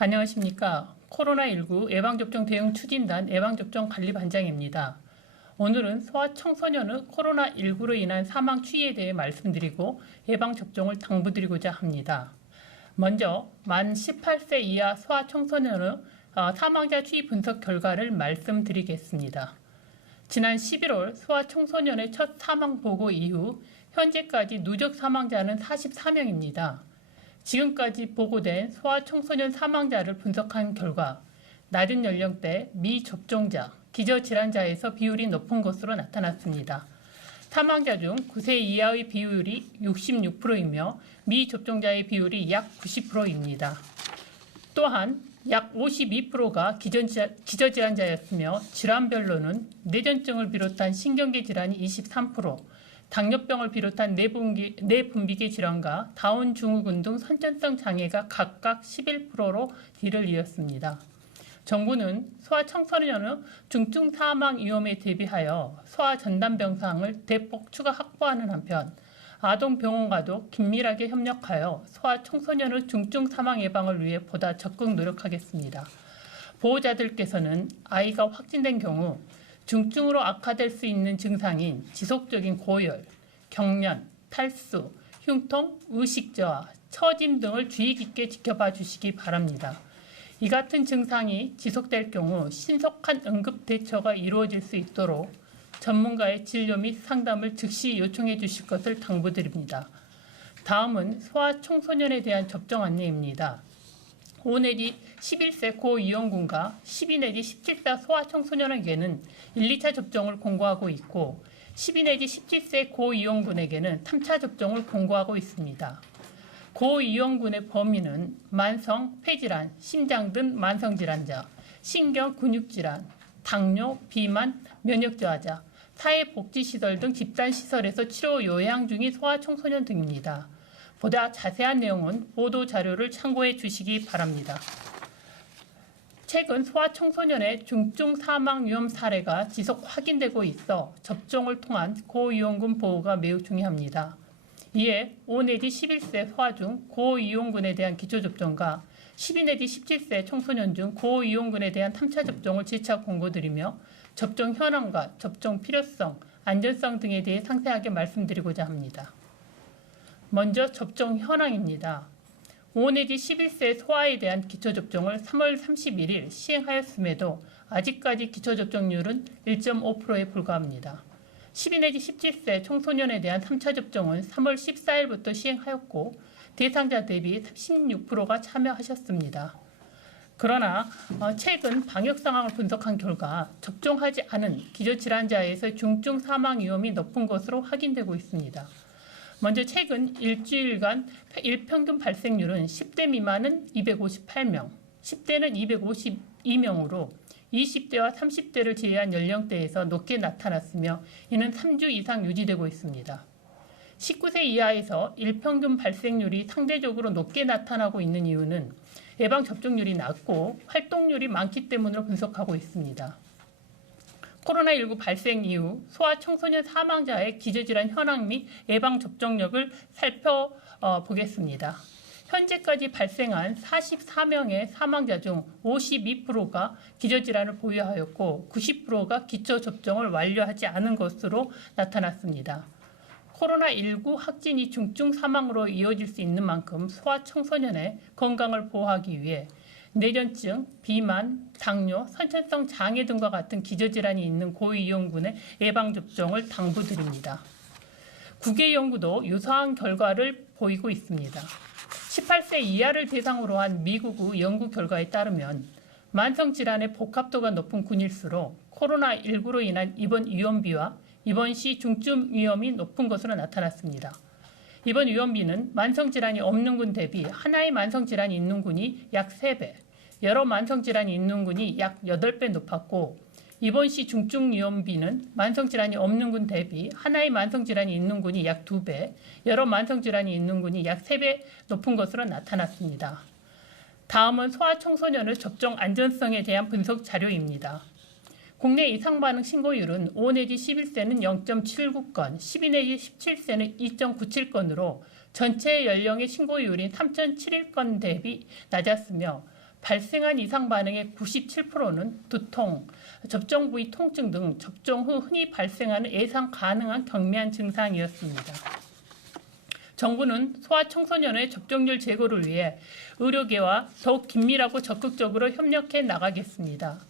안녕하십니까. 코로나19 예방접종 대응 추진단 예방접종 관리반장입니다. 오늘은 소아청소년의 코로나19로 인한 사망 추이에 대해 말씀드리고 예방접종을 당부드리고자 합니다. 먼저 만 18세 이하 소아청소년의 사망자 추이 분석 결과를 말씀드리겠습니다. 지난 11월 소아청소년의 첫 사망 보고 이후 현재까지 누적 사망자는 44명입니다. 지금까지 보고된 소아청소년 사망자를 분석한 결과 낮은 연령대 미접종자, 기저질환자에서 비율이 높은 것으로 나타났습니다. 사망자 중 9세 이하의 비율이 66%이며 미접종자의 비율이 약 90%입니다. 또한 약 52%가 기저질환자였으며 질환별로는 뇌전증을 비롯한 신경계 질환이 23%, 당뇨병을 비롯한 뇌분비계 질환과 다운 증후군 등 선천성 장애가 각각 11%로 뒤를 이었습니다. 정부는 소아청소년의 중증 사망 위험에 대비하여 소아전담병상을 대폭 추가 확보하는 한편 아동병원과도 긴밀하게 협력하여 소아청소년의 중증 사망 예방을 위해 보다 적극 노력하겠습니다. 보호자들께서는 아이가 확진된 경우 중증으로 악화될 수 있는 증상인 지속적인 고열, 경련, 탈수, 흉통, 의식저하, 처짐 등을 주의 깊게 지켜봐 주시기 바랍니다. 이 같은 증상이 지속될 경우 신속한 응급 대처가 이루어질 수 있도록 전문가의 진료 및 상담을 즉시 요청해 주실 것을 당부드립니다. 다음은 소아청소년에 대한 접종 안내입니다. 5 내지 11세 고위험군과 12 내지 17세 소아청소년에게는 1, 2차 접종을 공고하고 있고 12 내지 17세 고위험군에게는 3차 접종을 공고하고 있습니다. 고위험군의 범위는 만성 폐질환, 심장 등 만성질환자, 신경 근육질환, 당뇨, 비만, 면역저하자, 사회복지시설 등 집단시설에서 치료 요양 중인 소아청소년 등입니다. 보다 자세한 내용은 보도자료를 참고해 주시기 바랍니다. 최근 소아청소년의 중증 사망 위험 사례가 지속 확인되고 있어 접종을 통한 고위험군 보호가 매우 중요합니다. 이에 5 내지 11세 소아 중 고위험군에 대한 기초접종과 12 내지 17세 청소년 중 고위험군에 대한 3차 접종을 재차 공고드리며 접종 현황과 접종 필요성, 안전성 등에 대해 상세하게 말씀드리고자 합니다. 먼저 접종 현황입니다. 5 내지 11세 소아에 대한 기초접종을 3월 31일 시행하였음에도 아직까지 기초접종률은 1.5%에 불과합니다. 12 내지 17세 청소년에 대한 3차 접종은 3월 14일부터 시행하였고 대상자 대비 16%가 참여하셨습니다. 그러나 최근 방역 상황을 분석한 결과 접종하지 않은 기저질환자에서 중증 사망 위험이 높은 것으로 확인되고 있습니다. 먼저 최근 일주일간 일평균 발생률은 10대 미만은 258명, 10대는 252명으로 20대와 30대를 제외한 연령대에서 높게 나타났으며 이는 3주 이상 유지되고 있습니다. 19세 이하에서 일평균 발생률이 상대적으로 높게 나타나고 있는 이유는 예방접종률이 낮고 활동률이 많기 때문으로 분석하고 있습니다. 코로나19 발생 이후 소아청소년 사망자의 기저질환 현황 및 예방접종력을 살펴보겠습니다. 현재까지 발생한 44명의 사망자 중 52%가 기저질환을 보유하였고 90%가 기초접종을 완료하지 않은 것으로 나타났습니다. 코로나19 확진이 중증 사망으로 이어질 수 있는 만큼 소아청소년의 건강을 보호하기 위해 뇌전증, 비만, 당뇨, 선천성 장애 등과 같은 기저질환이 있는 고위험군의 예방접종을 당부드립니다. 국외 연구도 유사한 결과를 보이고 있습니다. 18세 이하를 대상으로 한 미국의 연구 결과에 따르면 만성질환의 복합도가 높은 군일수록 코로나19로 인한 입원 위험비와 입원 시 중증 위험이 높은 것으로 나타났습니다. 입원 위험비는 만성질환이 없는 군 대비 하나의 만성질환이 있는 군이 약 3배, 여러 만성질환이 있는 군이 약 8배 높았고 입원 시 중증 위험비는 만성질환이 없는 군 대비 하나의 만성질환이 있는 군이 약 2배, 여러 만성질환이 있는 군이 약 3배 높은 것으로 나타났습니다. 다음은 소아청소년의 접종 안전성에 대한 분석 자료입니다. 국내 이상반응 신고율은 5 내지 11세는 0.79건, 12 내지 17세는 2.97건으로 전체 연령의 신고율인 3.71건 대비 낮았으며 발생한 이상 반응의 97%는 두통, 접종 부위 통증 등 접종 후 흔히 발생하는 예상 가능한 경미한 증상이었습니다. 정부는 소아청소년의 접종률 제고를 위해 의료계와 더욱 긴밀하고 적극적으로 협력해 나가겠습니다.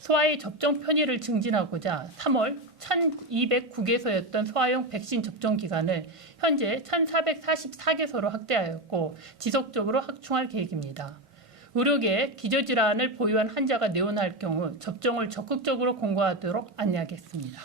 소아의 접종 편의를 증진하고자 3월 1,209개소였던 소아용 백신 접종 기간을 현재 1,444개소로 확대하였고 지속적으로 확충할 계획입니다. 의료계에 기저질환을 보유한 환자가 내원할 경우 접종을 적극적으로 공고하도록 안내하겠습니다.